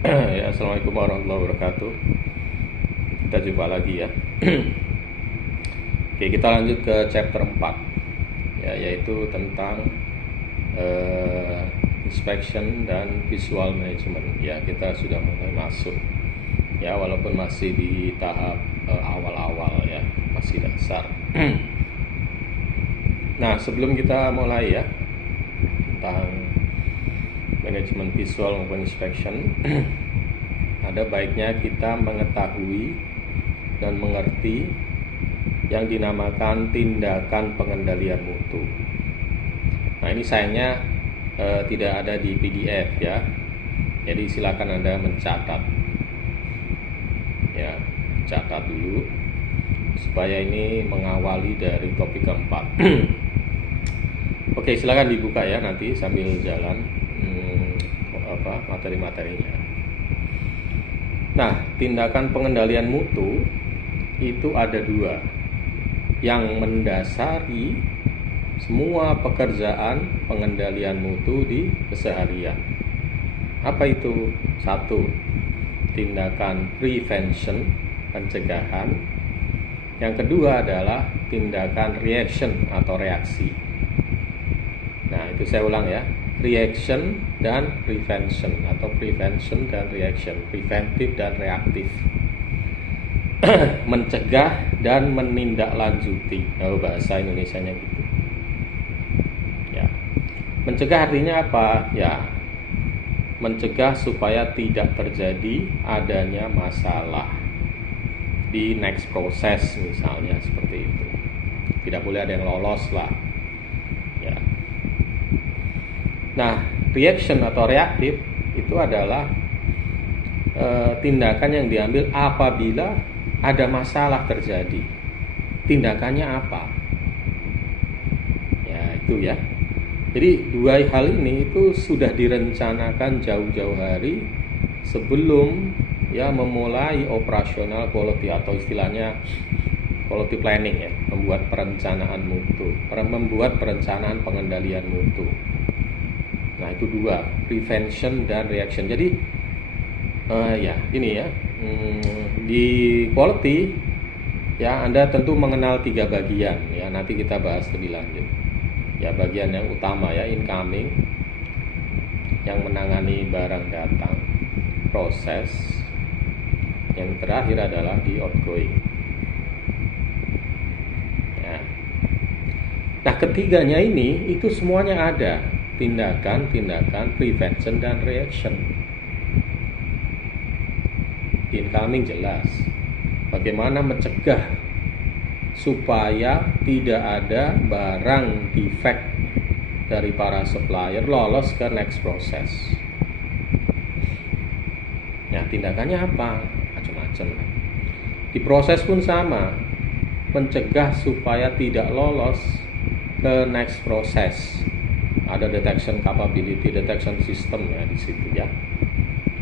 Ya, Assalamualaikum warahmatullahi wabarakatuh. Kita jumpa lagi ya. Oke, kita lanjut ke chapter 4 ya, yaitu tentang inspection dan visual management. Ya, kita sudah mulai masuk ya, walaupun masih di tahap awal-awal ya, masih dasar. Nah, sebelum kita mulai ya tentang manajemen visual maupun inspection, ada baiknya kita mengetahui dan mengerti yang dinamakan tindakan pengendalian mutu. Nah, ini sayangnya tidak ada di PDF ya. Jadi silakan Anda mencatat. Ya, catat dulu supaya ini mengawali dari topik keempat. Oke, silakan dibuka ya nanti sambil jalan materi-materinya. Nah, tindakan pengendalian mutu itu ada dua yang mendasari semua pekerjaan pengendalian mutu di keseharian. Apa itu? Satu, tindakan prevention, pencegahan. Yang kedua adalah tindakan reaction atau reaksi. Nah, itu saya ulang ya. Reaction dan prevention atau prevention dan reaction, preventif dan reaktif. Mencegah dan menindaklanjuti. Oh, bahasa Indonesianya gitu. Ya. Mencegah artinya apa? Ya. Mencegah supaya tidak terjadi adanya masalah di next proses misalnya seperti itu. Tidak boleh ada yang lolos lah. Ya. Nah, reaction atau reaktif itu adalah tindakan yang diambil apabila ada masalah terjadi. Tindakannya apa? Ya, itu ya. Jadi dua hal ini itu sudah direncanakan jauh-jauh hari sebelum ya memulai operasional quality atau istilahnya quality planning ya, membuat perencanaan mutu, membuat perencanaan pengendalian mutu. Nah, itu dua, prevention dan reaction. Jadi ya ini ya, di quality ya Anda tentu mengenal 3 bagian ya, nanti kita bahas lebih lanjut. Ya, bagian yang utama ya, incoming, yang menangani barang datang, proses. Yang terakhir adalah di outgoing. Ya. Nah, ketiganya ini itu semuanya ada. Tindakan prevention dan reaction. Incoming jelas, bagaimana mencegah supaya tidak ada barang defect dari para supplier lolos ke next proses. Nah, tindakannya apa? Macam-macam. Di proses pun sama, mencegah supaya tidak lolos ke next proses. Ada detection capability, detection system ya di situ ya,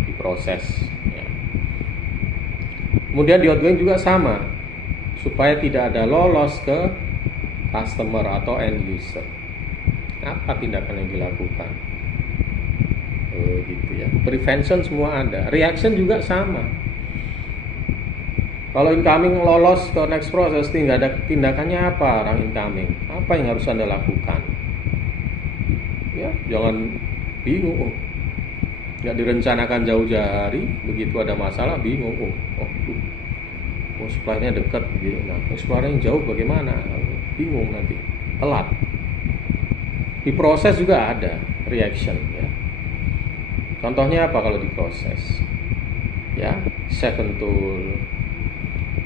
di proses ya. Kemudian di outgoing juga sama, supaya tidak ada lolos ke customer atau end user. Apa tindakan yang dilakukan? Gitu ya. Prevention semua ada, reaction juga sama. Kalau incoming lolos ke next process, tinggal ada tindakannya apa orang incoming? Apa yang harus Anda lakukan? Ya, jangan bingung. Nggak direncanakan jauh-jauh hari, begitu ada masalah bingung. Suppliernya dekat gitu. Nah, suppliernya jauh bagaimana? Bingung nanti, telat. Di proses juga ada reaction ya. Contohnya apa kalau di proses? Ya, second tool.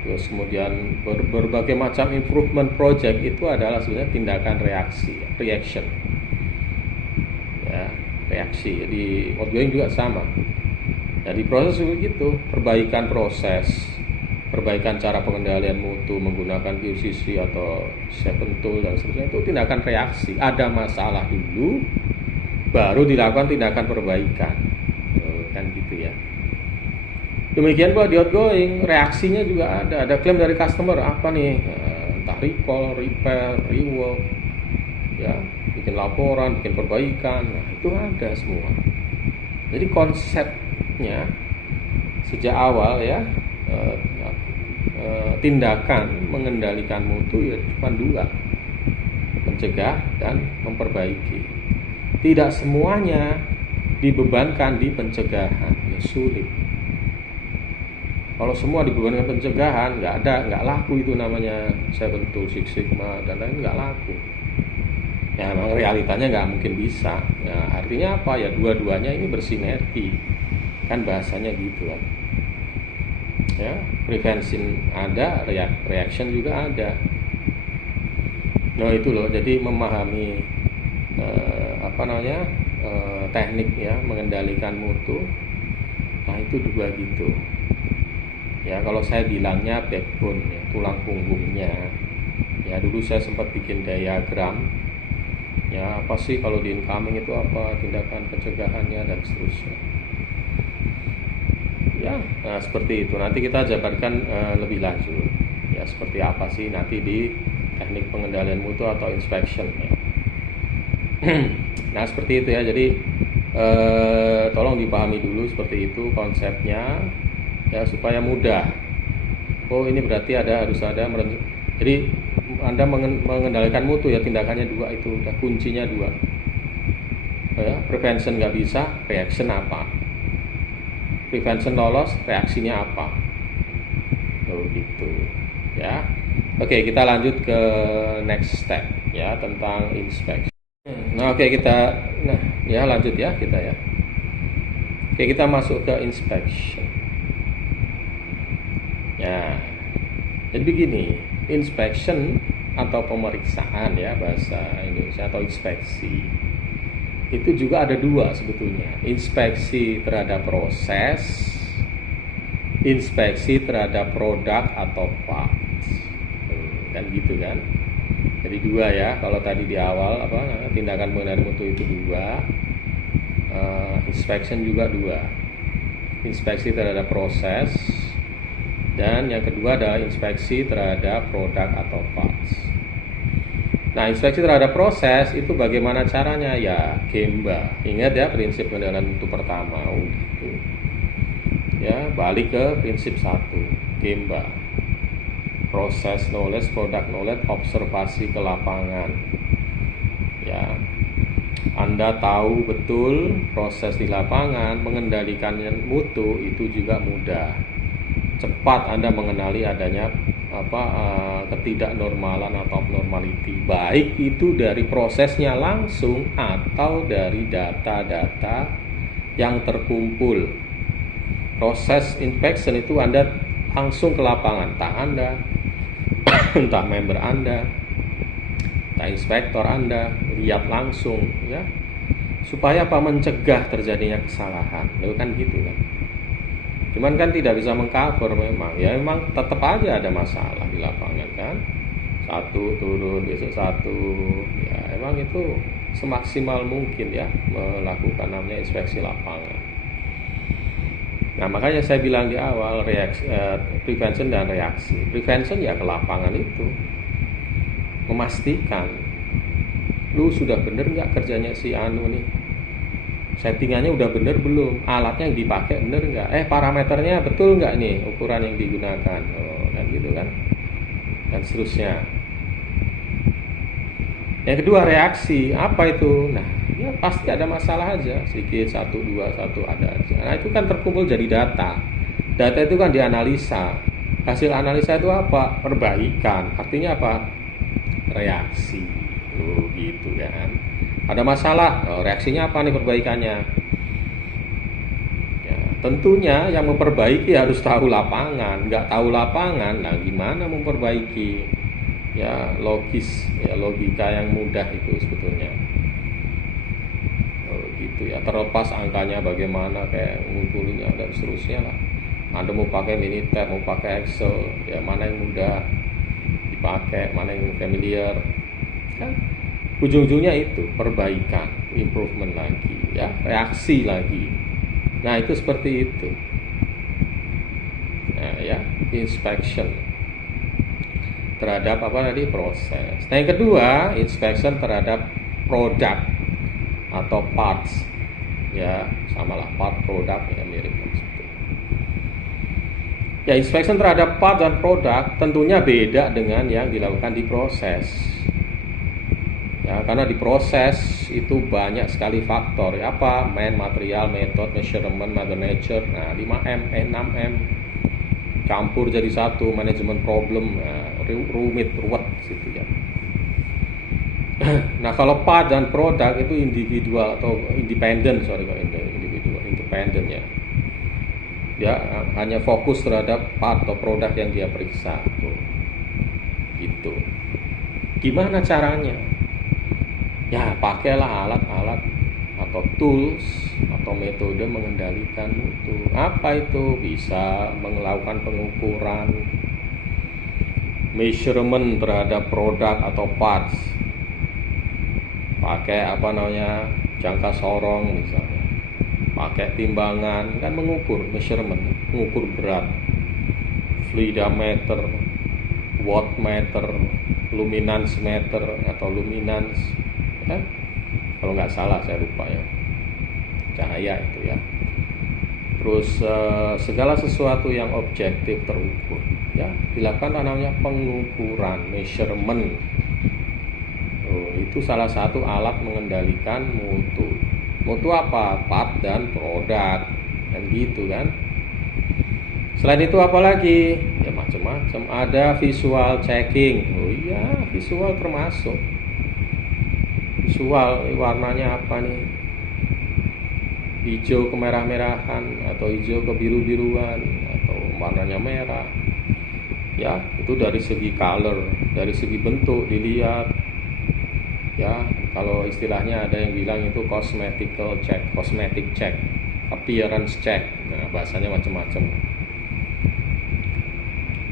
Terus kemudian berbagai macam improvement project itu adalah sebenarnya tindakan reaksi, reaction. Ya, reaksi. Di outgoing juga sama. Nah, di proses juga gitu, perbaikan proses, perbaikan cara pengendalian mutu menggunakan QCC atau second tool dan seterusnya, itu tindakan reaksi. Ada masalah dulu, baru dilakukan tindakan perbaikan. Kan gitu ya. Demikian pula di outgoing, reaksinya juga ada. Ada klaim dari customer apa nih? Entah recall, repair, rework, ya, bikin laporan, bikin perbaikan. Nah, itu ada semua. Jadi konsep ya sejak awal ya, tindakan mengendalikan mutu ya cuma dua, mencegah dan memperbaiki. Tidak semuanya dibebankan di pencegahan, ya sulit. Kalau semua dibebankan pencegahan, nggak laku itu namanya Seven Tools, Six Sigma dan lain, nggak laku. Ya memang realitanya nggak mungkin bisa. Nah, artinya apa ya, dua-duanya ini bersinergi, kan bahasanya gitu kan. Ya, prevention ada, reaction juga ada. Nah itu loh, jadi memahami teknik ya mengendalikan mutu. Nah itu juga gitu. Ya kalau saya bilangnya backbone ya, tulang punggungnya. Ya dulu saya sempat bikin diagram. Ya apa sih kalau di incoming itu apa, tindakan pencegahannya dan seterusnya. Ya, nah seperti itu. Nanti kita jabarkan lebih lanjut. Ya seperti apa sih nanti di teknik pengendalian mutu atau inspection. Ya. Nah seperti itu ya. Jadi tolong dipahami dulu seperti itu konsepnya, ya supaya mudah. Oh ini berarti harus ada. Jadi Anda mengendalikan mutu ya, tindakannya dua itu, udah kuncinya dua. Ya, prevention nggak bisa, reaction apa? Prevention lolos, reaksinya apa? Oh gitu ya. Oke, kita lanjut ke next step ya tentang inspection. Nah ya lanjut ya kita ya. Oke, kita masuk ke inspection. Ya, jadi begini, inspection atau pemeriksaan ya bahasa Indonesia, atau inspeksi itu juga ada dua sebetulnya. Inspeksi terhadap proses, inspeksi terhadap produk atau parts, kan gitu kan. Jadi dua ya, kalau tadi di awal tindakan pengendalian mutu itu dua, inspection juga dua. Inspeksi terhadap proses, dan yang kedua adalah inspeksi terhadap produk atau parts. Nah, inspeksi terhadap proses itu bagaimana caranya? Ya, Gemba. Ingat ya prinsip pengendalian mutu pertama gitu. Ya, balik ke prinsip 1, Gemba. Proses knowledge, product knowledge, observasi ke lapangan. Ya. Anda tahu betul proses di lapangan, mengendalikan mutu itu juga mudah. Cepat Anda mengenali adanya ketidaknormalan atau abnormality, baik itu dari prosesnya langsung atau dari data-data yang terkumpul. Proses inspection itu Anda langsung ke lapangan, entah Anda entah member Anda, entah inspektor Anda, lihat langsung ya, supaya mencegah terjadinya kesalahan. Lalu kan gitu kan. Cuman kan tidak bisa mengcover memang. Ya memang tetap aja ada masalah di lapangan kan. Satu turun, besok satu. Ya emang itu semaksimal mungkin ya melakukan namanya inspeksi lapangan. Nah makanya saya bilang di awal prevention dan reaksi. Prevention ya ke lapangan itu, memastikan lu sudah bener nggak kerjanya si Anu nih, settingannya udah bener belum, alatnya yang dipakai bener nggak, parameternya betul nggak nih, ukuran yang digunakan, kan gitu kan, dan seterusnya. Yang kedua reaksi, apa itu? Nah ya pasti ada masalah aja, sedikit, satu dua ada aja. Nah itu kan terkumpul jadi data itu kan dianalisa, hasil analisa itu apa? Perbaikan. Artinya apa? Reaksi. Gitu kan. Ada masalah, reaksinya apa nih perbaikannya? Ya, tentunya yang memperbaiki harus tahu lapangan. Nggak tahu lapangan, nah gimana memperbaiki? Ya logis, ya logika yang mudah itu sebetulnya. Gitu ya. Terlepas angkanya bagaimana, kayak ngumpulinnya dan seterusnya lah. Anda mau pakai Minitab, mau pakai Excel, ya mana yang mudah dipakai, mana yang familiar, kan? Ujung-ujungnya itu perbaikan, improvement lagi, ya reaksi lagi. Nah itu seperti itu. Nah ya, inspection terhadap proses. Nah yang kedua, inspection terhadap produk atau parts. Ya samalah, part produk ya mirip seperti itu. Ya, inspection terhadap part dan produk tentunya beda dengan yang dilakukan di proses. Ya, karena di proses itu banyak sekali faktor. Ya, apa? Material, method, measurement, mother nature. Nah, 5M, 6M campur jadi satu, manajemen problem. Nah, rumit, ruwet situ ya. Nah, kalau part dan produk itu individual atau independen, independen ya. Dia hanya fokus terhadap part atau produk yang dia periksa. Tuh. Gitu. Gimana caranya? Ya, pakailah alat-alat atau tools atau metode mengendalikan mutu. Apa itu? Bisa melakukan pengukuran, measurement terhadap produk atau parts. Pakai jangka sorong misalnya. Pakai timbangan, kan mengukur, measurement, mengukur berat. Fluidometer, wattmeter, luminance meter atau luminance, ya? Kalau nggak salah saya lupa ya, cahaya itu ya. Terus segala sesuatu yang objektif terukur, ya dilakukan namanya pengukuran, measurement. Itu salah satu alat mengendalikan mutu. Mutu apa? Part dan produk, kan gitu kan. Selain itu apa lagi? Ya macam-macam. Ada visual checking. Oh iya, visual termasuk. Visual warnanya apa nih? Hijau kemerah-merahan atau hijau kebiru-biruan atau warnanya merah. Ya, itu dari segi color, dari segi bentuk dilihat. Ya, kalau istilahnya ada yang bilang itu cosmetic check, appearance check. Nah, bahasanya macam-macam.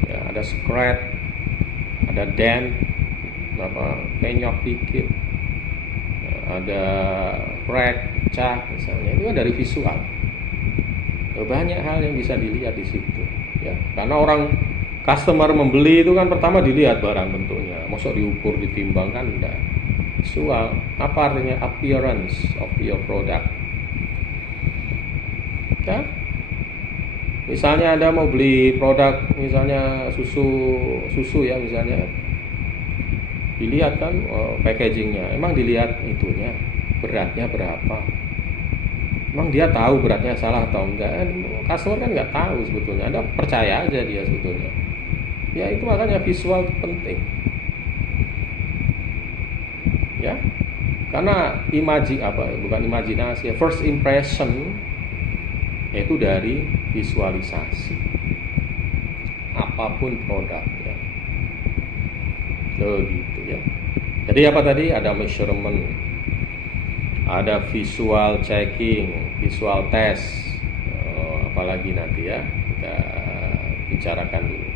Ya, ada scratch, ada dent, penyok dikit, ya, ada crack, pecah misalnya. Itu kan dari visual. Ya, banyak hal yang bisa dilihat di situ. Ya, karena orang customer membeli itu kan pertama dilihat barang bentuknya, masuk diukur, ditimbang kan enggak. Visual, apa artinya? Appearance of your product. Ya, misalnya Anda mau beli produk, misalnya susu ya misalnya, dilihat kan packagingnya, emang dilihat itunya, beratnya berapa. Emang dia tahu beratnya salah atau enggak? Customer kan nggak tahu sebetulnya. Anda percaya aja dia sebetulnya. Ya itu makanya visual penting. Ya, karena bukan imajinasi ya, first impression itu dari visualisasi apapun produk ya. Gitu ya. Jadi apa tadi? Ada measurement, ada visual checking, visual test, apalagi nanti ya kita bicarakan dulu.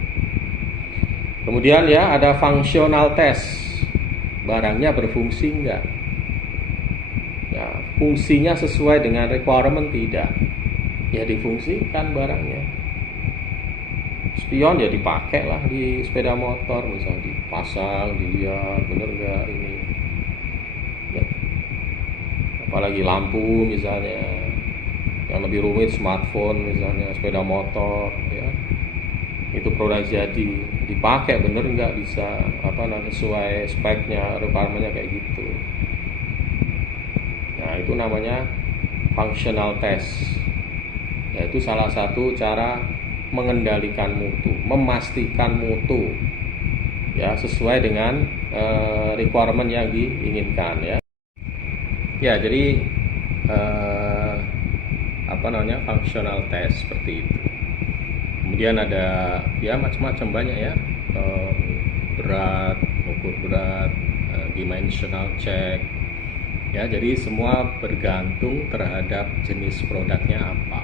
Kemudian ya ada functional test. Barangnya berfungsi enggak? Ya, fungsinya sesuai dengan requirement tidak? Ya difungsikan barangnya. Spion ya dipakai lah di sepeda motor, misalnya dipasang, dilihat bener enggak ini. Ya. Apalagi lampu misalnya, yang lebih rumit smartphone misalnya, sepeda motor ya. Itu produk jadi dipakai bener nggak, bisa sesuai speknya, requirementnya kayak gitu. Nah itu namanya functional test. Yaitu salah satu cara mengendalikan mutu, memastikan mutu ya sesuai dengan requirement yang diinginkan ya. Ya jadi functional test seperti itu. Kemudian ada ya macam-macam banyak ya, berat, ukur berat, dimensional check ya. Jadi semua bergantung terhadap jenis produknya apa.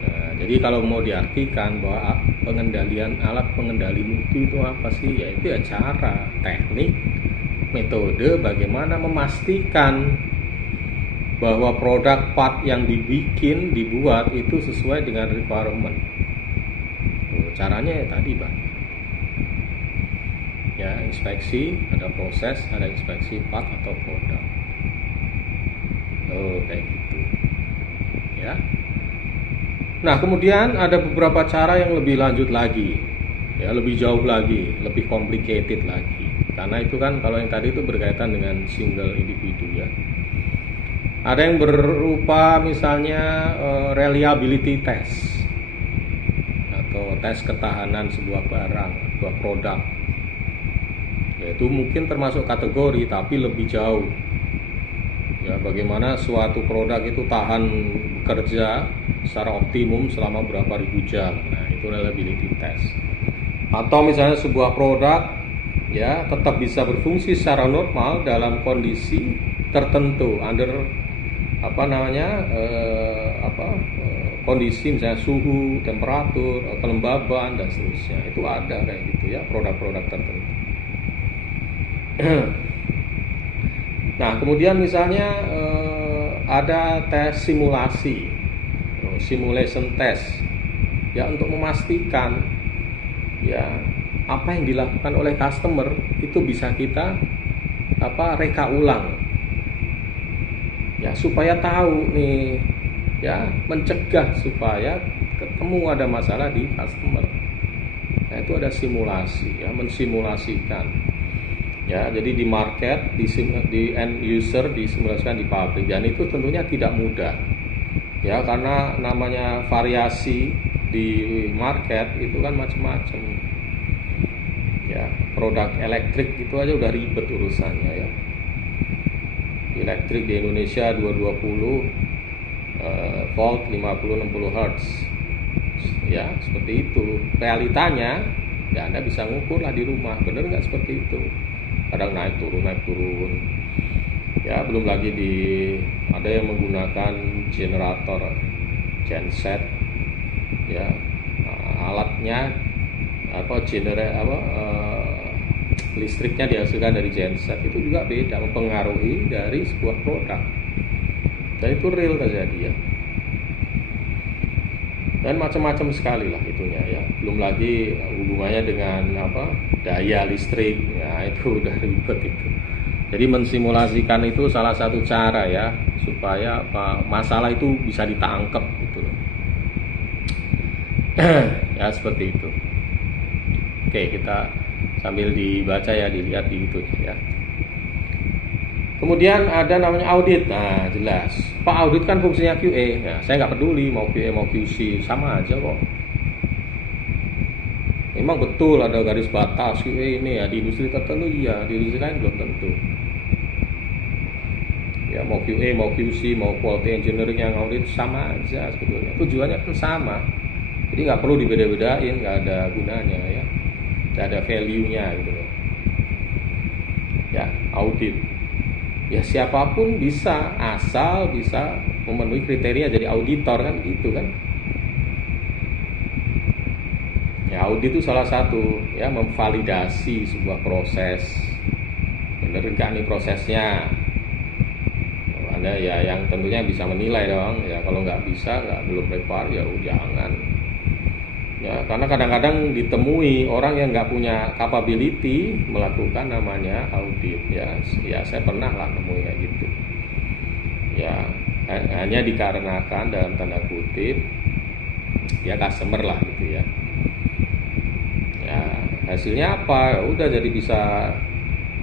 Nah, jadi kalau mau diartikan bahwa alat pengendali mutu itu apa sih? Ya itu ya cara, teknik, metode bagaimana memastikan bahwa produk part yang dibuat itu sesuai dengan requirement. Caranya ya tadi Bang. Ya, inspeksi, ada proses, ada inspeksi part atau produk. Oh, kayak gitu. Ya. Nah, kemudian ada beberapa cara yang lebih lanjut lagi. Ya, lebih jauh lagi, lebih complicated lagi. Karena itu kan kalau yang tadi itu berkaitan dengan single individu ya. Ada yang berupa misalnya reliability test atau tes ketahanan sebuah barang, sebuah produk. Yaitu mungkin termasuk kategori tapi lebih jauh. Ya, bagaimana suatu produk itu tahan bekerja secara optimum selama berapa ribu jam. Nah, itu reliability test. Atau misalnya sebuah produk ya tetap bisa berfungsi secara normal dalam kondisi tertentu under kondisi misalnya suhu, temperatur, kelembaban dan seterusnya. Itu ada kayak gitu ya, produk-produk tertentu. Nah, kemudian misalnya ada tes simulasi, simulation test, ya untuk memastikan ya apa yang dilakukan oleh customer itu bisa kita reka ulang, ya supaya tahu nih, ya mencegah supaya ketemu ada masalah di customer. Nah, itu ada simulasi, ya mensimulasikan. Ya, jadi di market, di end user disimulasikan di pabrik, dan itu tentunya tidak mudah. Ya, karena namanya variasi di market itu kan macam-macam. Ya, produk elektrik itu aja udah ribet urusannya ya. Elektrik di Indonesia 220 volt 50-60 Hz. Ya, seperti itu. Realitanya ya Anda bisa ngukur lah di rumah, bener nggak seperti itu? Kadang naik turun. Ya, belum lagi ada yang menggunakan generator, genset, ya alatnya listriknya dihasilkan dari genset itu juga beda, mempengaruhi dari sebuah produk. Dan itu real terjadi ya. Dan macam-macam sekali lah itunya ya. Belum lagi hubungannya dengan daya listrik, ya itu udah ribet itu. Jadi mensimulasikan itu salah satu cara ya supaya masalah itu bisa ditangkap gitu loh. Ya seperti itu. Oke, kita sambil dibaca ya, dilihat di itu ya. Kemudian ada namanya audit. Nah, jelas. Pak, audit kan fungsinya QA. Nah, saya nggak peduli mau QA mau QC, sama aja kok. Memang betul ada garis batas QA ini ya di industri tertentu, iya, di industri lain belum tentu. Ya, mau QA, mau QC, mau quality engineering yang audit sama aja sebetulnya. Tujuannya kan sama. Jadi nggak perlu dibeda-bedain, nggak ada gunanya ya. Nggak ada value-nya gitu loh. Ya, audit. Ya siapapun bisa, asal bisa memenuhi kriteria jadi auditor kan gitu kan. Ya, audit itu salah satu ya memvalidasi sebuah proses. Bener enggak nih prosesnya? Anda ya yang tentunya bisa menilai dong. Ya kalau nggak bisa, belum prepare ya jangan. Ya, karena kadang-kadang ditemui orang yang nggak punya capability melakukan namanya audit ya saya pernah lah nemui kayak gitu ya, hanya dikarenakan dalam tanda kutip ya customer lah gitu ya. Ya hasilnya apa? Udah jadi bisa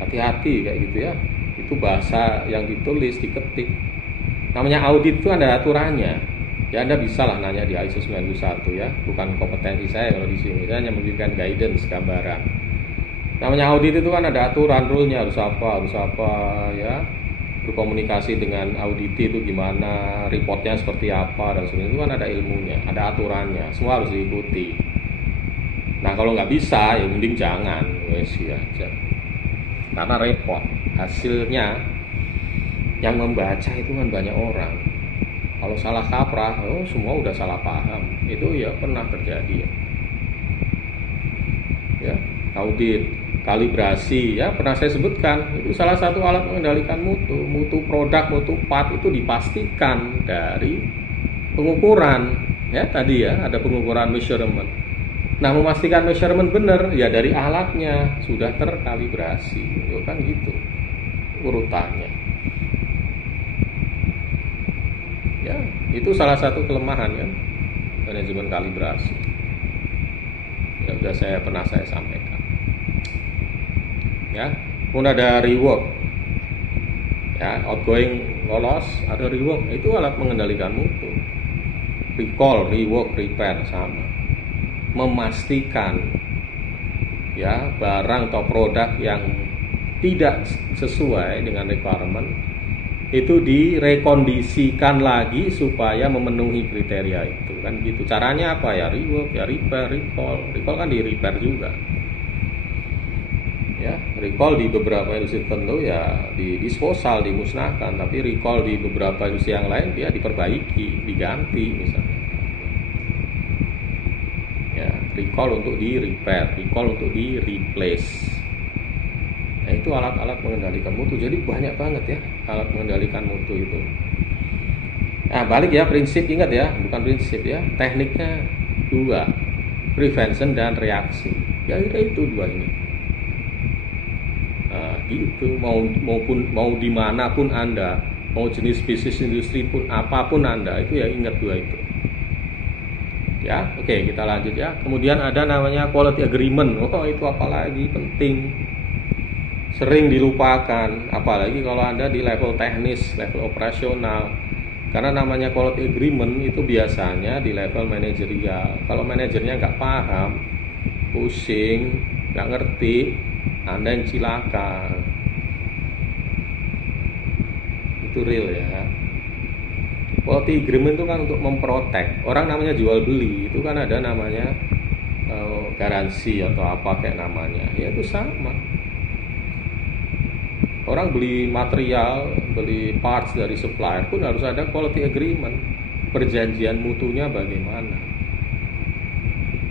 hati-hati kayak gitu ya. Itu bahasa yang ditulis, diketik. Namanya audit itu ada aturannya. Ya Anda bisa lah nanya di ISO 91 ya, bukan kompetensi saya kalau di sini. Saya hanya memberikan guidance, gambaran. Namanya audit itu kan ada aturan, rule-nya harus apa ya. Berkomunikasi dengan audit itu gimana, reportnya seperti apa dan sebagainya. Itu kan ada ilmunya, ada aturannya, semua harus diikuti. Nah kalau nggak bisa ya mending jangan, wes ya aja. Karena repot, hasilnya yang membaca itu kan banyak orang. Kalau salah kaprah, semua udah salah paham. Itu ya pernah terjadi ya. Ya, audit, kalibrasi ya pernah saya sebutkan. Itu salah satu alat mengendalikan mutu produk, mutu part itu dipastikan dari pengukuran. Ya, tadi ya ada pengukuran measurement. Nah, memastikan measurement benar ya dari alatnya sudah terkalibrasi. Itu kan gitu urutannya. Ya, itu salah satu kelemahan kan manajemen kalibrasi. Ya sudah saya sampaikan. Ya, pun ada rework. Ya, outgoing lolos, ada rework. Itu alat mengendalikan mutu. Recall, rework, repair sama. Memastikan ya barang atau produk yang tidak sesuai dengan requirement itu direkondisikan lagi supaya memenuhi kriteria itu kan gitu. Caranya apa ya? Rework, ya repair, recall. Recall kan di repair juga. Ya, recall di beberapa industri tertentu ya di disposal, dimusnahkan, tapi recall di beberapa industri yang lain dia diperbaiki, diganti misalnya. Ya, recall untuk di repair, recall untuk di replace. Nah, itu alat-alat mengendalikan mutu. Jadi banyak banget ya alat mengendalikan mutu itu. Nah, balik ya, prinsip, ingat ya, bukan prinsip ya, tekniknya dua, prevention dan reaksi. Ya itu dua ini. Nah, gitu, mau dimanapun Anda, mau jenis bisnis industri pun apapun Anda, itu ya ingat dua itu. Ya, oke, kita lanjut ya. Kemudian ada namanya quality agreement. Oh, itu apalagi penting. Sering dilupakan, apalagi kalau Anda di level teknis, level operasional. Karena namanya quality agreement itu biasanya di level manajerial. Kalau manajernya nggak paham, pusing, nggak ngerti, Anda yang cilaka. Itu real ya. Quality agreement itu kan untuk memprotek. Orang namanya jual beli, itu kan ada namanya garansi atau apa kayak namanya. Ya itu sama. Orang beli material, beli parts dari supplier pun harus ada quality agreement. Perjanjian mutunya bagaimana.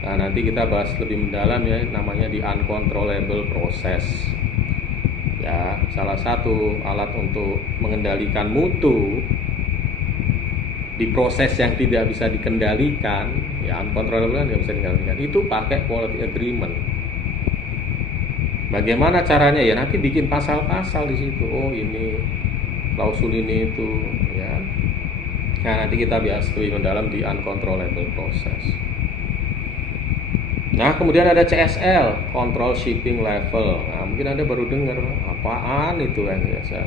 Nah, nanti kita bahas lebih mendalam ya, namanya di uncontrollable process. Ya, salah satu alat untuk mengendalikan mutu di proses yang tidak bisa dikendalikan, ya uncontrollable kan tidak bisa dikendalikan, itu pakai quality agreement. Bagaimana caranya ya? Nanti bikin pasal-pasal di situ. Oh ini klausul ini itu, ya. Nah nanti kita bahas lebih mendalam di uncontrollable process. Nah kemudian ada CSL, control shipping level. Nah mungkin Anda baru dengar apaan itu yang biasa.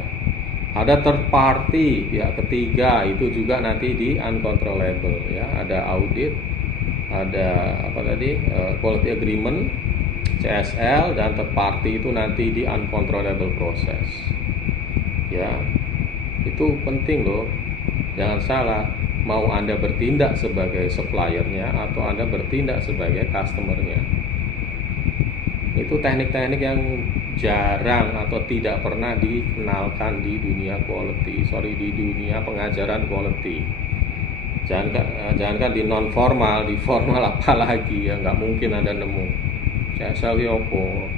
Ada third party, pihak ketiga, itu juga nanti di uncontrollable ya. Ada audit, ada apa tadi, quality agreement, CSL, dan third party itu nanti di uncontrollable process. Ya, itu penting loh. Jangan salah, mau Anda bertindak sebagai suppliernya atau Anda bertindak sebagai customernya. Itu teknik-teknik yang jarang atau tidak pernah dikenalkan di dunia di dunia pengajaran quality. Jangankan di non formal, di formal apalagi ya nggak mungkin Anda nemu. CSL opo.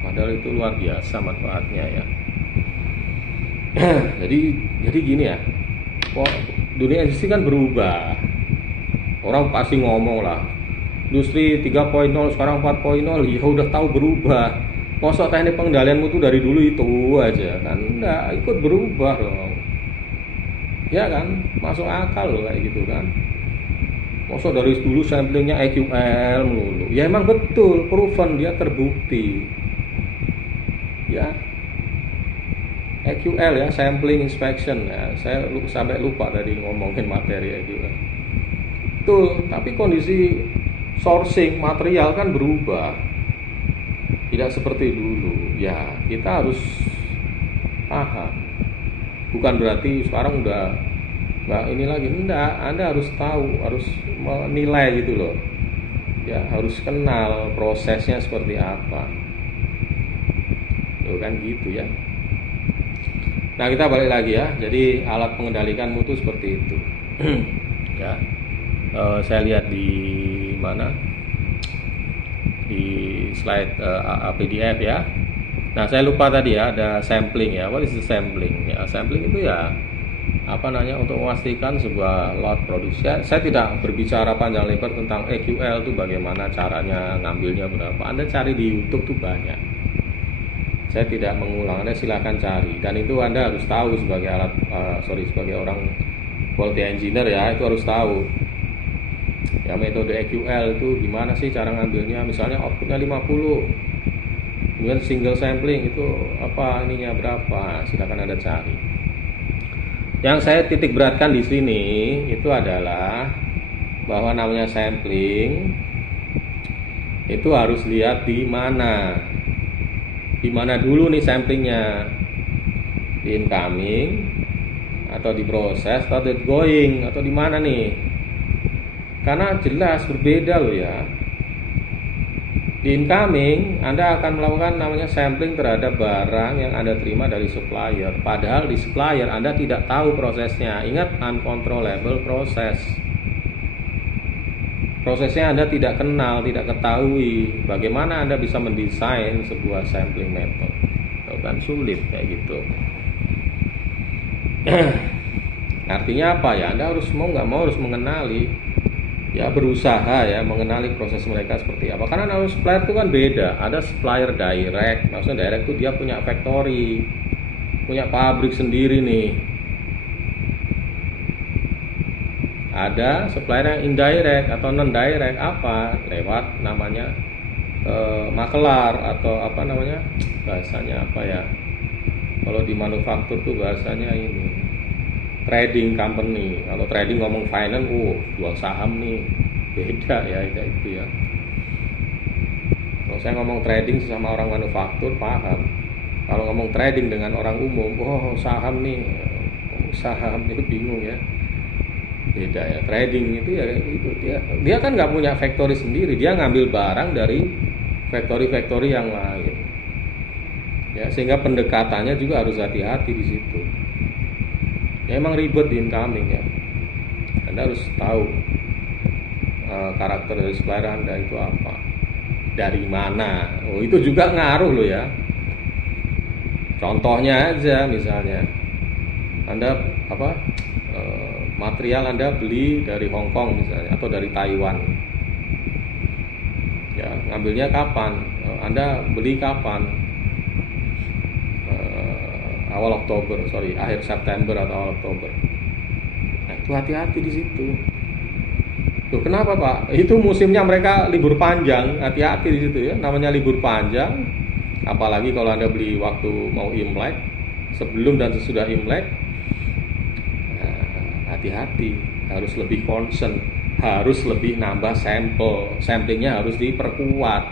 Padahal itu luar biasa manfaatnya ya. jadi gini ya. Dunia industri kan berubah. Orang pasti ngomong lah. Industri 3.0 sekarang 4.0, ya udah tahu berubah. Masa teknik pengendalian mutu dari dulu itu aja kan? Enggak, ikut berubah dong. Ya kan? Masuk akal loh kayak gitu kan. Masa dari dulu samplingnya EQL melulu. Ya emang betul, proven, dia terbukti. Ya. EQL ya, sampling inspection ya. Saya sampai lupa tadi ngomongin materi EQL. Betul, tapi kondisi sourcing material kan berubah. Tidak seperti dulu. Ya, kita harus paham. Bukan berarti sekarang udah nggak ini lagi, enggak. Anda harus tahu, harus menilai gitu loh ya, harus kenal prosesnya seperti apa loh kan gitu ya. Nah kita balik lagi ya, jadi alat mengendalikan mutu seperti itu ya. Saya lihat di mana di slide PDF ya. Nah saya lupa tadi ya, ada sampling ya. What is the sampling ya? Sampling itu ya untuk memastikan sebuah lot produksi. Saya tidak berbicara panjang lebar tentang EQL itu bagaimana caranya, ngambilnya berapa. Anda cari di YouTube tuh banyak. Saya tidak mengulang, Anda silahkan cari. Dan itu Anda harus tahu sebagai sebagai orang quality engineer ya, itu harus tahu. Ya, metode EQL itu gimana sih cara ngambilnya? Misalnya outputnya 50, kemudian single sampling itu apa ininya berapa? Silahkan Anda cari. Yang saya titik beratkan di sini itu adalah bahwa namanya sampling itu harus lihat di mana. Di mana dulu nih samplingnya, di incoming atau di proses atau di outgoing atau di mana nih? Karena jelas berbeda loh ya. Di incoming Anda akan melakukan namanya sampling terhadap barang yang Anda terima dari supplier. Padahal di supplier Anda tidak tahu prosesnya. Ingat, uncontrollable proses. Prosesnya Anda tidak kenal, tidak ketahui. Bagaimana Anda bisa mendesain sebuah sampling method? Itu kan sulit kayak gitu. Artinya apa ya? Anda harus mau nggak mau harus mengenali, ya berusaha ya mengenali proses mereka seperti apa. Karena namanya supplier itu kan beda. Ada supplier direct, maksudnya direct itu dia punya factory, punya pabrik sendiri nih. Ada supplier yang indirect atau non direct, apa lewat namanya makelar atau apa namanya bahasanya apa ya, kalau di manufaktur tuh bahasanya ini trading company. Kalau trading ngomong finance, jual saham nih, beda ya itu ya. Kalau saya ngomong trading sama orang manufaktur paham. Kalau ngomong trading dengan orang umum, saham nih, saham itu bingung ya. Beda ya. Trading itu ya itu dia kan nggak punya factory sendiri, dia ngambil barang dari factory yang lain ya, sehingga pendekatannya juga harus hati-hati di situ ya. Emang ribet di incoming ya. Anda harus tahu karakter dari supplier Anda itu apa, dari mana. Itu juga ngaruh loh ya. Contohnya aja, misalnya Anda material Anda beli dari Hong Kong misalnya atau dari Taiwan. Ya, ngambilnya kapan? Anda beli kapan? Akhir September atau awal Oktober. Nah, itu hati-hati di situ. Tuh, kenapa Pak? Itu musimnya mereka libur panjang, hati-hati di situ ya. Namanya libur panjang, apalagi kalau Anda beli waktu mau Imlek, sebelum dan sesudah Imlek. Hati-hati, harus lebih concern, harus lebih nambah samplingnya harus diperkuat.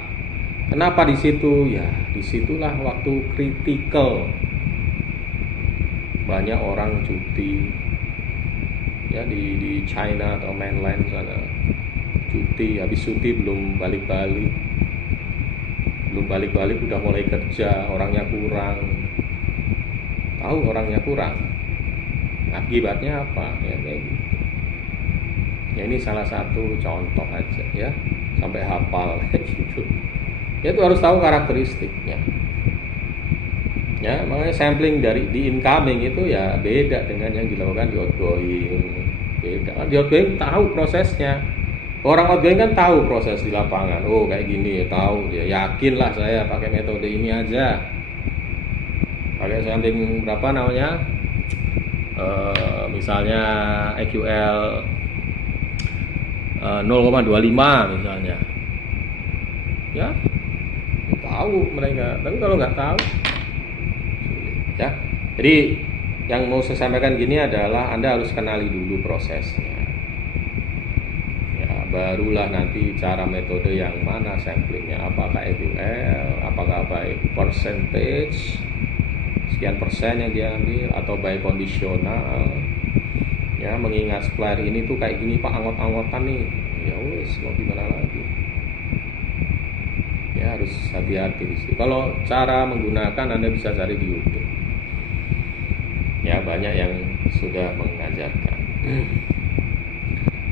Kenapa di situ? Ya, disitulah waktu kritikal. Banyak orang cuti, ya di China atau mainland sana, cuti, habis cuti belum balik-balik udah mulai kerja, orangnya kurang. Tahu orangnya kurang. Akibatnya apa? Ya kayak gitu. Ya ini salah satu contoh aja ya, sampai hafal kayak gitu. Ya itu harus tahu karakteristiknya. Ya, makanya sampling di incoming itu ya beda dengan yang dilakukan di outgoing. Beda. Di outgoing tahu prosesnya. Orang outgoing kan tahu proses di lapangan. Kayak gini ya, tahu dia. Yakinlah saya pakai metode ini aja. Pakai sampling berapa namanya? Misalnya EQL 0,25 misalnya ya, tahu mereka. Tapi kalau nggak tahu sulit ya. Jadi yang mau saya sampaikan gini adalah Anda harus kenali dulu prosesnya ya, barulah nanti cara metode yang mana samplingnya, apakah EQL, apakah by percentage sekian persen yang dia ambil, atau by kondisional ya, mengingat supplier ini tuh kayak gini Pak, anggot-anggotan nih, ya wes mau gimana lagi ya, harus hati-hati di situ. Kalau cara menggunakan Anda bisa cari di YouTube ya, banyak yang sudah mengajarkan.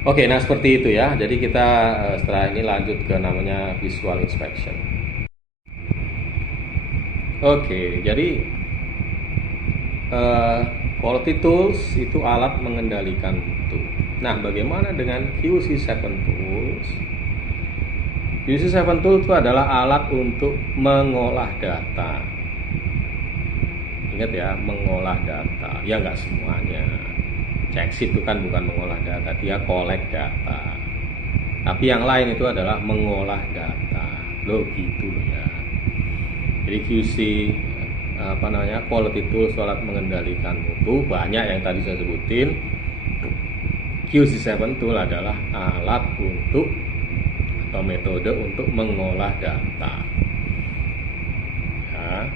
Oke, nah seperti itu ya. Jadi kita setelah ini lanjut ke namanya visual inspection. Oke, jadi quality tools itu alat mengendalikan mutu. Nah, bagaimana dengan QC7 tools? QC7 tool itu adalah alat untuk mengolah data. Ingat ya, mengolah data. Ya nggak semuanya. Check-sheet itu kan bukan mengolah data, dia collect data. Tapi yang lain itu adalah mengolah data. Loh gitu loh ya. Jadi QC quality tools alat mengendalikan mutu banyak yang tadi saya sebutin. QC7 tool adalah alat untuk atau metode untuk mengolah data. Ya.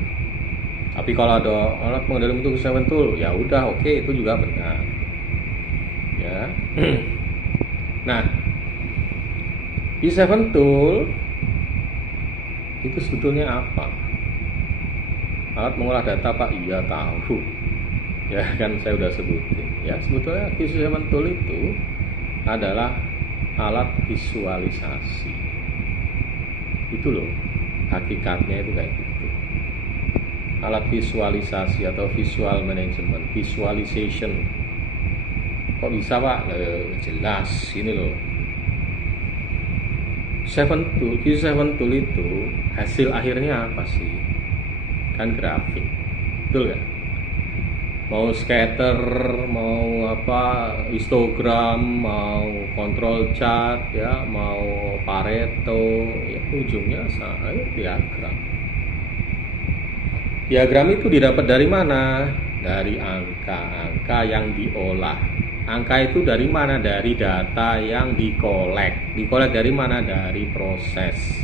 Tapi kalau ada alat pengendali mutu Q7 tool, ya udah oke, itu juga benar. Ya. Nah, Q7 tool itu sebetulnya apa? Alat mengolah data Pak? Iya tahu. Ya kan saya udah sebutin. Ya sebetulnya Q7 tool itu adalah alat visualisasi. Itu loh hakikatnya, itu kayak gitu. Alat visualisasi atau visual management, visualization. Kok bisa Pak? Jelas ini loh. Q7 tool itu hasil akhirnya apa sih? Kan grafik, betul kan? Mau scatter, mau histogram, mau control chart, ya, mau Pareto, ya ujungnya diagram. Diagram itu didapat dari mana? Dari angka-angka yang diolah. Angka itu dari mana? Dari data yang dikolek. Dikolek dari mana? Dari proses.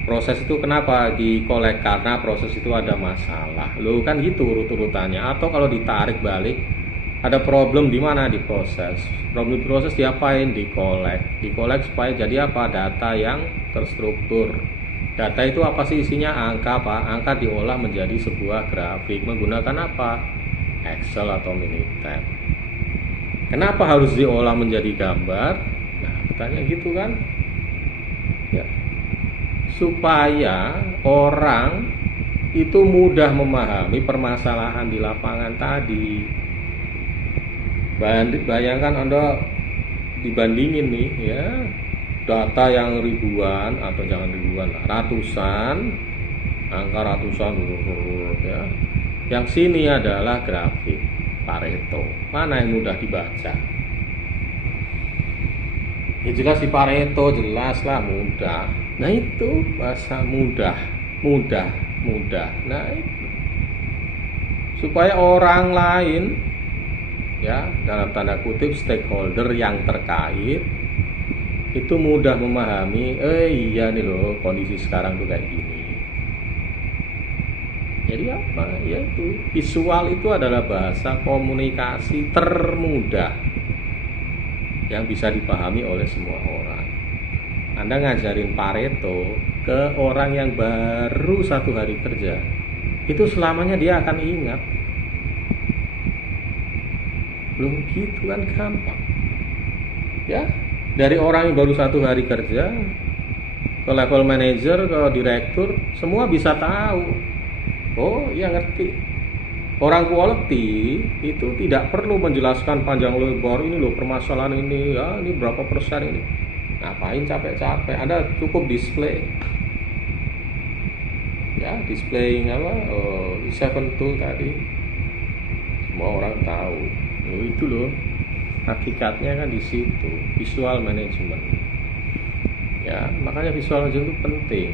Proses itu kenapa dikolek? Karena proses itu ada masalah. Loh kan gitu urut-urutannya. Atau kalau ditarik balik, ada problem di mana? Di proses. Problem di proses diapain? Dikolek. Dikolek supaya jadi apa? Data yang terstruktur. Data itu apa sih isinya? Angka Pak. Angka diolah menjadi sebuah grafik menggunakan apa? Excel atau Minitab. Kenapa harus diolah menjadi gambar? Nah, pertanyaan gitu kan? Ya. Supaya orang itu mudah memahami permasalahan di lapangan tadi. Bayangkan Anda dibandingin nih ya, data yang ribuan atau jangan ribuan lah, ratusan, angka ratusan ya. Yang sini adalah grafik Pareto. Mana yang mudah dibaca? Ya jelas di Pareto, jelas lah mudah. Nah itu bahasa mudah. Nah itu supaya orang lain, ya dalam tanda kutip stakeholder yang terkait itu mudah memahami. Iya nih loh kondisi sekarang tuh kayak gini. Jadi apa? Yaitu visual itu adalah bahasa komunikasi termudah yang bisa dipahami oleh semua orang. Anda ngajarin Pareto ke orang yang baru 1 hari kerja, itu selamanya dia akan ingat. Belum gitu kan gampang. Ya, dari orang yang baru 1 hari kerja ke level manager, ke direktur, semua bisa tahu. Oh, iya ngerti. Orang quality itu tidak perlu menjelaskan panjang lebar, ini loh permasalahan ini, ya ini berapa persen ini. Ngapain capek-capek? Anda cukup display. Ya, displaying apa? Q7 tool tadi. Semua orang tahu. Loh, itu loh. Hakikatnya kan di situ, visual management. Ya, makanya visual management itu penting.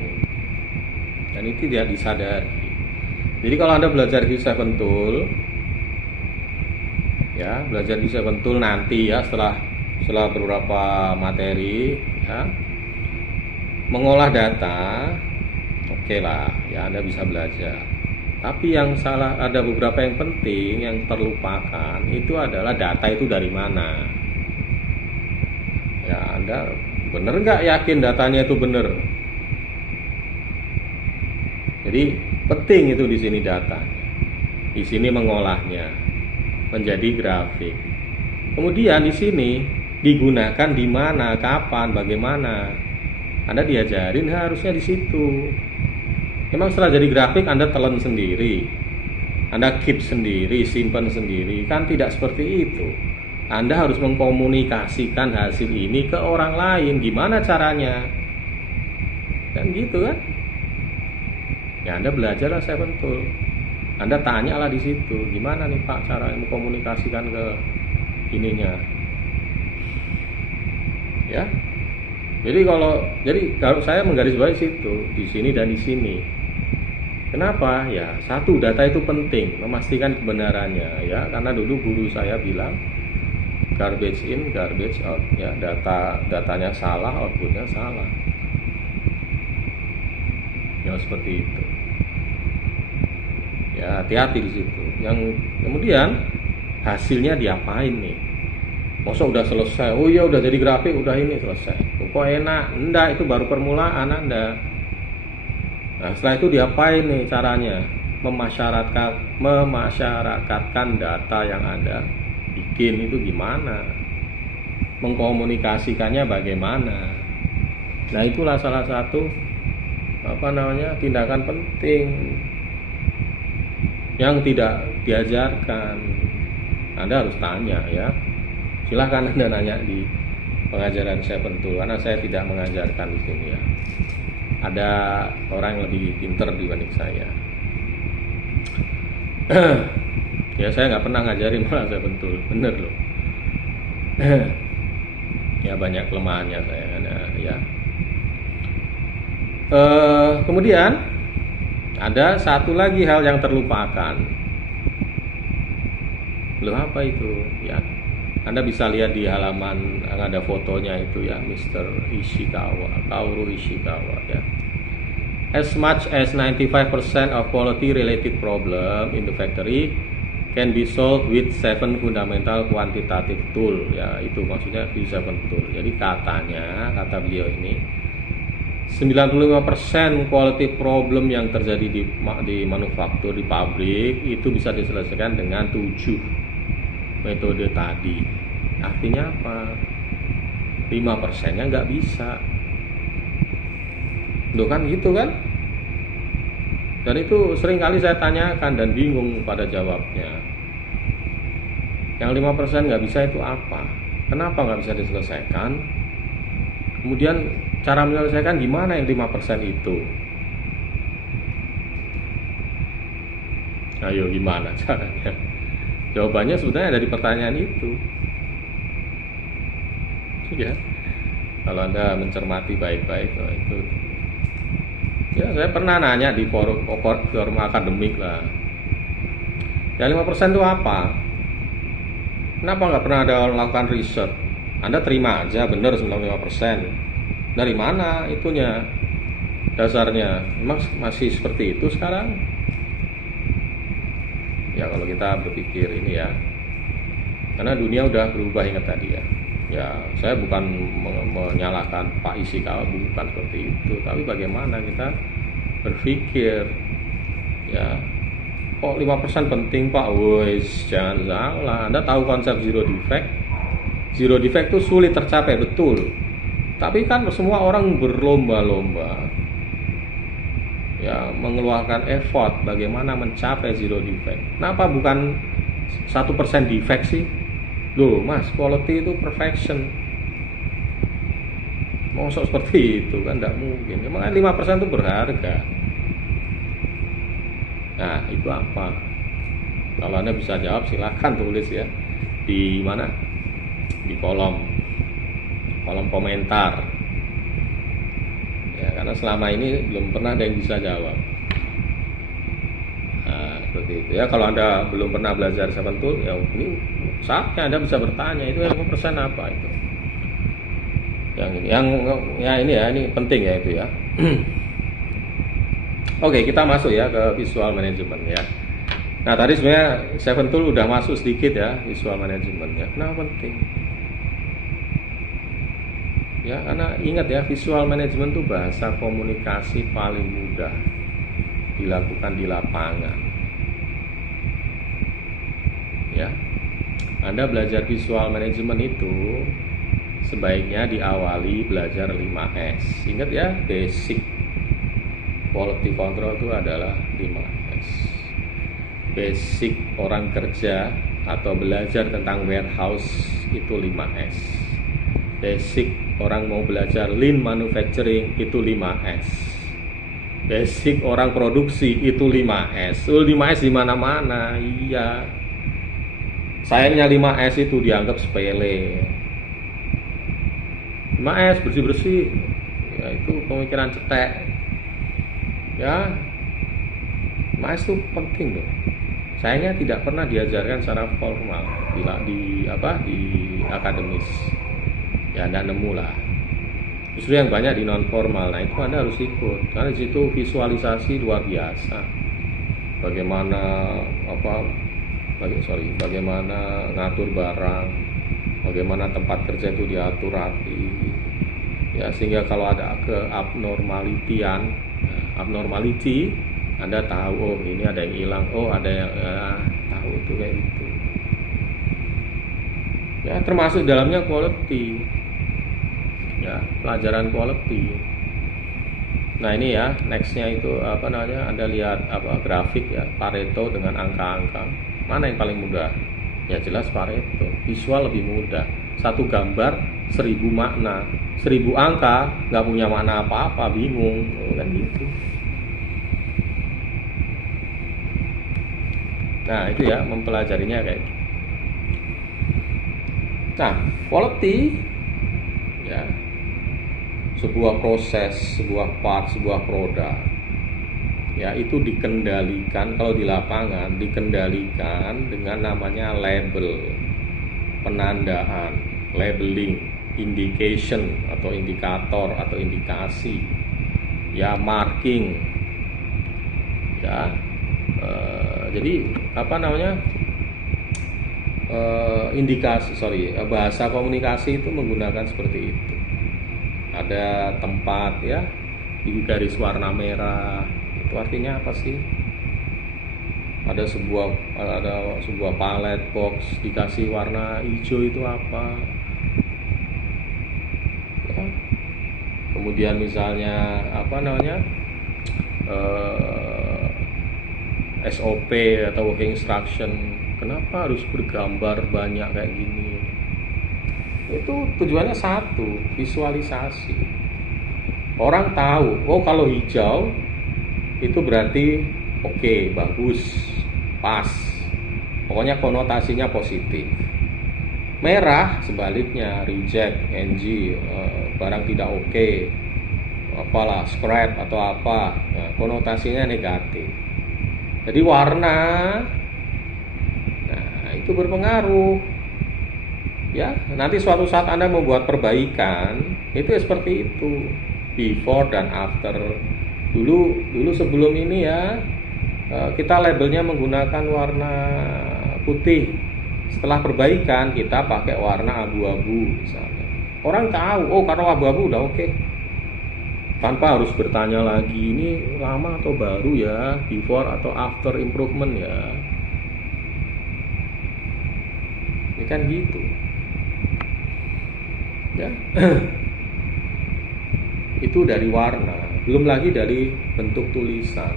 Dan itu tidak disadari. Jadi kalau Anda belajar Q7 tool, ya, belajar Q7 tool nanti ya setelah beberapa materi ya, mengolah data, oke lah ya Anda bisa belajar. Tapi yang salah, ada beberapa yang penting yang terlupakan, itu adalah data itu dari mana. Ya Anda bener nggak yakin datanya itu bener? Jadi penting itu di sini datanya, di sini mengolahnya menjadi grafik. Kemudian di sini digunakan di mana, kapan, bagaimana. Anda diajarin harusnya di situ. Memang setelah jadi grafik Anda telan sendiri, Anda keep sendiri, simpan sendiri. Kan tidak seperti itu. Anda harus mengkomunikasikan hasil ini ke orang lain. Gimana caranya? Kan gitu kan? Ya Anda belajarlah Q7 tool. Anda tanyalah di situ, gimana nih Pak cara mengkomunikasikan ke ininya, ya. Jadi kalau saya menggarisbawahi situ, di sini dan di sini. Kenapa? Ya, satu, data itu penting, memastikan kebenarannya, ya. Karena dulu guru saya bilang garbage in, garbage out, ya. Datanya salah, outputnya salah. Ya, seperti itu. Ya, hati-hati di situ. Yang kemudian hasilnya diapain nih? Masa udah selesai? Oh iya, udah jadi grafik, udah ini selesai. Kok enak? Enggak, itu baru permulaan Anda. Nah, setelah itu diapain nih caranya? Memasyarakatkan data yang Anda bikin itu gimana? Mengkomunikasikannya bagaimana? Nah, itulah salah satu tindakan penting yang tidak diajarkan. Anda harus tanya, ya. Silahkan Anda nanya di pengajaran saya Seventool, karena saya tidak mengajarkan di sini, ya. Ada orang yang lebih pintar dibanding saya. Ya, saya nggak pernah ngajarin malah saya Seventool, bener loh. Ya, banyak kelemahannya saya, ya. Kemudian ada satu lagi hal yang terlupakan. Belum apa itu, ya. Anda bisa lihat di halaman yang ada fotonya itu, ya, Mr. Kaoru Ishikawa, ya. As much as 95% of quality related problem in the factory can be solved with 7 fundamental quantitative tool, ya. Itu maksudnya V7 tool. Jadi kata beliau ini 95% quality problem yang terjadi di manufaktur, di pabrik, itu bisa diselesaikan dengan 7 metode tadi. Artinya apa? 5%-nya nggak bisa. Loh, kan gitu kan? Dan itu sering kali saya tanyakan dan bingung pada jawabnya. Yang 5% nggak bisa itu apa? Kenapa nggak bisa diselesaikan? Kemudian cara menyelesaikan gimana yang 5% itu? Ayo, gimana caranya? Jawabannya sebenarnya ada di pertanyaan itu. Ya, kalau Anda mencermati baik-baik, itu. Ya, saya pernah nanya di forum akademik lah. Ya, 5% itu apa? Kenapa nggak pernah ada melakukan riset? Anda terima aja benar 95%. Dari mana itunya? Dasarnya memang masih seperti itu sekarang? Ya, kalau kita berpikir ini, ya. Karena dunia udah berubah, ingat tadi, ya. Ya, saya bukan menyalahkan Pak Ishikawa, bukan seperti itu, tapi bagaimana kita berpikir, ya. Kok 5% penting, Pak? Wes, jangan salah. Anda tahu konsep zero defect? Zero defect itu sulit tercapai, betul. Tapi kan semua orang berlomba-lomba, ya, mengeluarkan effort bagaimana mencapai zero defect. Kenapa bukan 1% defect sih? Loh, Mas, quality itu perfection. Masa seperti itu kan tidak mungkin. Makanya 5% itu berharga. Nah, itu apa? Kalau Anda bisa jawab, silakan tulis, ya. Di mana? Di kolom komentar, ya, karena selama ini belum pernah ada yang bisa jawab. Nah, seperti itu, ya. Kalau Anda belum pernah belajar Seventool, ya ini saatnya Anda bisa bertanya, itu 5% apa itu? Yang ini penting, ya, itu, ya. Oke, kita masuk, ya, ke visual management, ya. Nah, tadi sebenarnya Seventool udah masuk sedikit, ya, visual management, ya. Kenapa penting? Ya, karena ingat, ya, visual management itu bahasa komunikasi paling mudah dilakukan di lapangan. Ya, Anda belajar visual management itu sebaiknya diawali belajar 5S. Ingat, ya, basic quality control itu adalah 5S. Basic orang kerja atau belajar tentang warehouse itu 5S. Basic orang mau belajar lean manufacturing itu 5S. Basic orang produksi itu 5S. 5S di mana-mana. Iya. Sayangnya 5S itu dianggap sepele. 5S bersih-bersih. Ya itu pemikiran cetek. Ya. 5S itu penting loh. Sayangnya tidak pernah diajarkan secara formal di akademis. Ya Anda nemu lah. Justru yang banyak di non formal. Nah itu Anda harus ikut karena di situ visualisasi luar biasa. Bagaimana bagaimana ngatur barang, bagaimana tempat kerja itu diatur rapi. Ya sehingga kalau ada abnormality Anda tahu, oh ini ada yang hilang, oh ada yang tahu itu kayak gitu. Ya termasuk dalamnya quality. Ya, pelajaran quality. Nah ini ya, nextnya itu Anda lihat grafik ya, Pareto dengan angka-angka. Mana yang paling mudah? Ya jelas Pareto. Visual lebih mudah. Satu gambar 1000 makna, 1000 angka nggak punya makna apa-apa, bingung, kan gitu. Nah itu ya, mempelajarinya kayak gitu. Nah, quality ya, sebuah proses, sebuah part, sebuah produk ya itu dikendalikan, kalau di lapangan dikendalikan dengan namanya label, penandaan, labeling, indication atau indikator atau indikasi ya, marking ya. Jadi bahasa komunikasi itu menggunakan seperti itu. Ada tempat ya di garis warna merah, itu artinya apa sih? Ada sebuah palet box dikasih warna hijau, itu apa ya. Kemudian misalnya SOP atau working instruction, kenapa harus bergambar banyak kayak gini? Itu tujuannya satu, visualisasi. Orang tahu, oh kalau hijau itu berarti oke, bagus, pas. Pokoknya konotasinya positif. Merah sebaliknya, reject, NG, barang tidak oke, scrap atau apa, nah, konotasinya negatif. Jadi warna, nah itu berpengaruh. Ya, nanti suatu saat Anda membuat perbaikan, itu seperti itu, before dan after. Dulu sebelum ini ya, kita labelnya menggunakan warna putih. Setelah perbaikan kita pakai warna abu-abu misalnya. Orang tahu, oh karena abu-abu udah oke. Tanpa harus bertanya lagi ini lama atau baru ya, before atau after improvement ya. Ini kan gitu. Ya. Itu dari warna, belum lagi dari bentuk tulisan.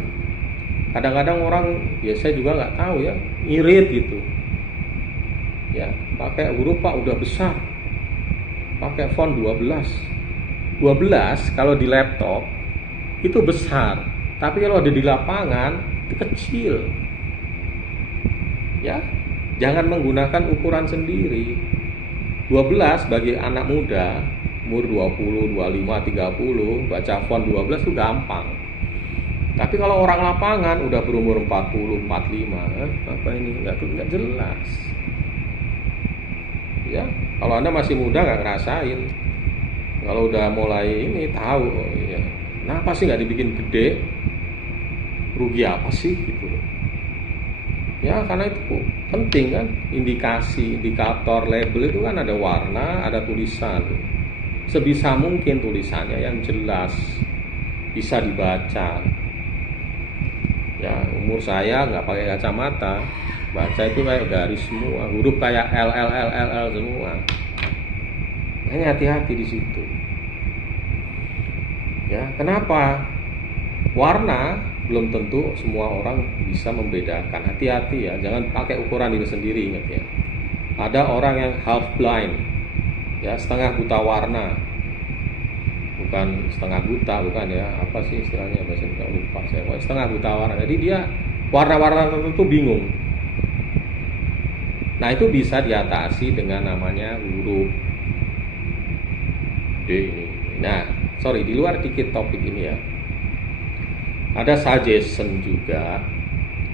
Kadang-kadang orang, ya saya juga nggak tahu ya, irit gitu. Ya, pakai huruf Pak udah besar. Pakai font 12 kalau di laptop itu besar, tapi kalau ada di lapangan itu kecil. Ya, jangan menggunakan ukuran sendiri. 12 bagi anak muda umur 20, 25, 30 baca font 12 itu gampang. Tapi kalau orang lapangan udah berumur 40, 45, apa ini nggak jelas. Ya, kalau Anda masih muda nggak ngerasain. Kalau udah mulai ini tahu, oh iya, kenapa sih nggak dibikin gede? Rugi apa sih gitu? Ya karena itu penting kan, indikasi, indikator, label itu kan ada warna, ada tulisan. Sebisa mungkin tulisannya yang jelas, bisa dibaca. Ya umur saya nggak pakai kacamata, baca itu kayak garis semua, huruf kayak L semua. Hanya hati-hati di situ. Ya, kenapa? Warna belum tentu semua orang bisa membedakan. Hati-hati ya, jangan pakai ukuran diri sendiri, ingat ya. Ada orang yang half blind, ya setengah buta warna. bukan setengah buta, bukan ya, apa sih istilahnya bahasa Indonesia, lupa saya, pokoknya setengah buta warna. Jadi dia warna-warna tertentu bingung. Nah, itu bisa diatasi dengan namanya huruf D ini. Nah, sorry, di luar dikit topik ini ya, ada suggestion juga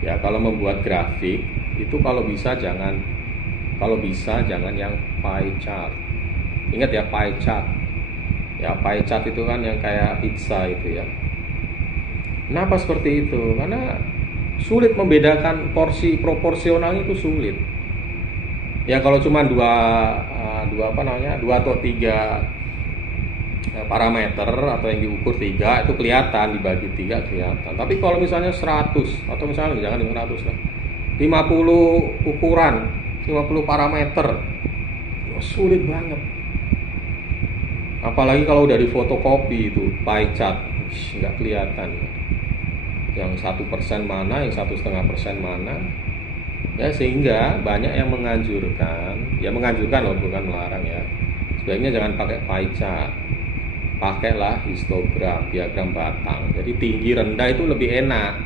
ya, kalau membuat grafik itu kalau bisa jangan yang pie chart. Ingat ya, pie chart ya, pie chart itu kan yang kayak pizza itu ya. Kenapa seperti itu? Karena sulit membedakan porsi proporsionalnya, itu sulit ya. Kalau cuma dua atau tiga parameter, atau yang diukur 3 itu kelihatan, dibagi 3 kelihatan. Tapi kalau misalnya 100, atau misalnya jangan 500 lah, 50 ukuran, 50 parameter, sulit banget. Apalagi kalau udah difotokopi itu pie chart, nggak kelihatan yang 1% mana, yang 1,5% mana ya. Sehingga banyak yang menganjurkan loh, bukan melarang ya, sebaiknya jangan pakai pie chart, pakailah histogram, diagram batang. Jadi tinggi rendah itu lebih enak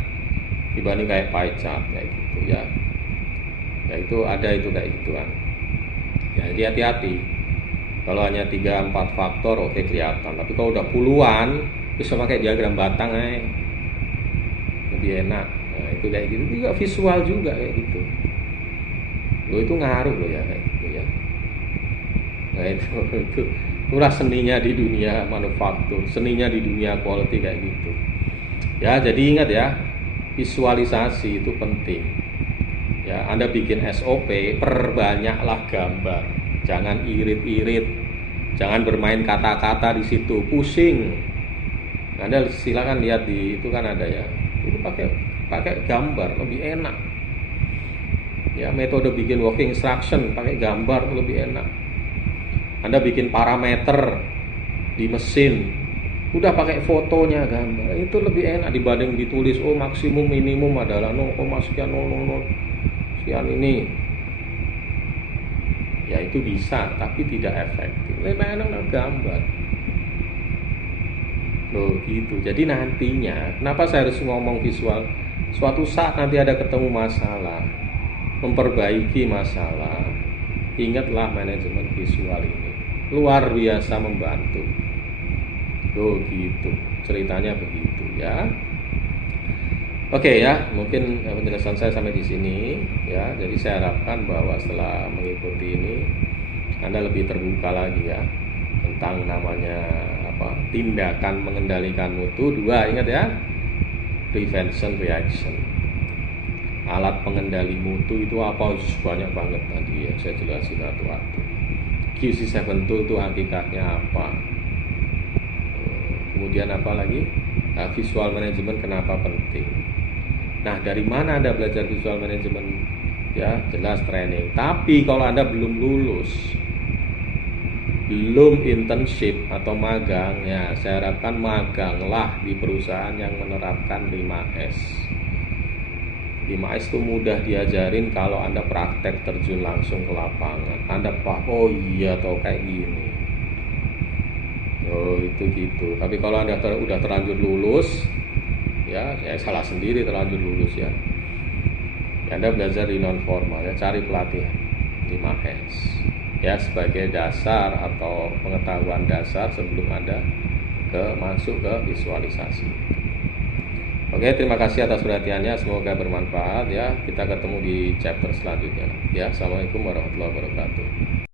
dibanding kayak pie chart kayak gitu ya. Ya itu ada itu kayak gituan ya. Jadi hati-hati, kalau hanya 3-4 faktor oke kelihatan, tapi kalau udah puluhan bisa pakai diagram batang lebih enak. Nah, itu kayak gitu juga, visual juga kayak gitu loh, itu ngaruh loh ya kayak gitu ya. Nah itu itulah seninya di dunia manufaktur, seninya di dunia quality kayak gitu ya. Jadi ingat ya, visualisasi itu penting ya. Anda bikin SOP, perbanyaklah gambar, jangan irit-irit, jangan bermain kata-kata di situ, pusing. Anda silakan lihat di itu kan ada ya, itu pakai gambar lebih enak ya. Metode bikin working instruction pakai gambar lebih enak. Anda bikin parameter di mesin, udah pakai fotonya, gambar, itu lebih enak dibanding ditulis maksimum minimum adalah 0, sekian 000 sekian ini ya. Itu bisa tapi tidak efektif. Lebih enak gambar loh gitu. Jadi nantinya kenapa saya harus ngomong visual, suatu saat nanti ada ketemu masalah, memperbaiki masalah, ingatlah manajemen visual ini luar biasa membantu loh gitu. Ceritanya begitu ya. Oke ya, mungkin penjelasan saya sampai di sini ya. Jadi saya harapkan bahwa setelah mengikuti ini Anda lebih terbuka lagi ya tentang namanya tindakan mengendalikan mutu. 2, ingat ya, prevention, reaction. Alat pengendali mutu itu apa? Banyak banget tadi ya, saya jelasin satu-satu. QC7 tool itu hakikatnya apa, kemudian apa lagi, visual management kenapa penting. Nah, dari mana Anda belajar visual management ya? Jelas training. Tapi kalau Anda belum lulus, belum internship atau magang ya, saya harapkan maganglah di perusahaan yang menerapkan 5S. 5S itu mudah diajarin kalau Anda praktek terjun langsung ke lapangan. Anda paham, oh iya toh kayak gini, oh itu gitu. Tapi kalau Anda udah terlanjur lulus ya, saya salah sendiri terlanjur lulus ya. Anda belajar di non formal ya, cari pelatihan 5S ya sebagai dasar atau pengetahuan dasar sebelum Anda masuk ke visualisasi. Oke, terima kasih atas perhatiannya, semoga bermanfaat ya. Kita ketemu di chapter selanjutnya ya. Assalamualaikum warahmatullahi wabarakatuh.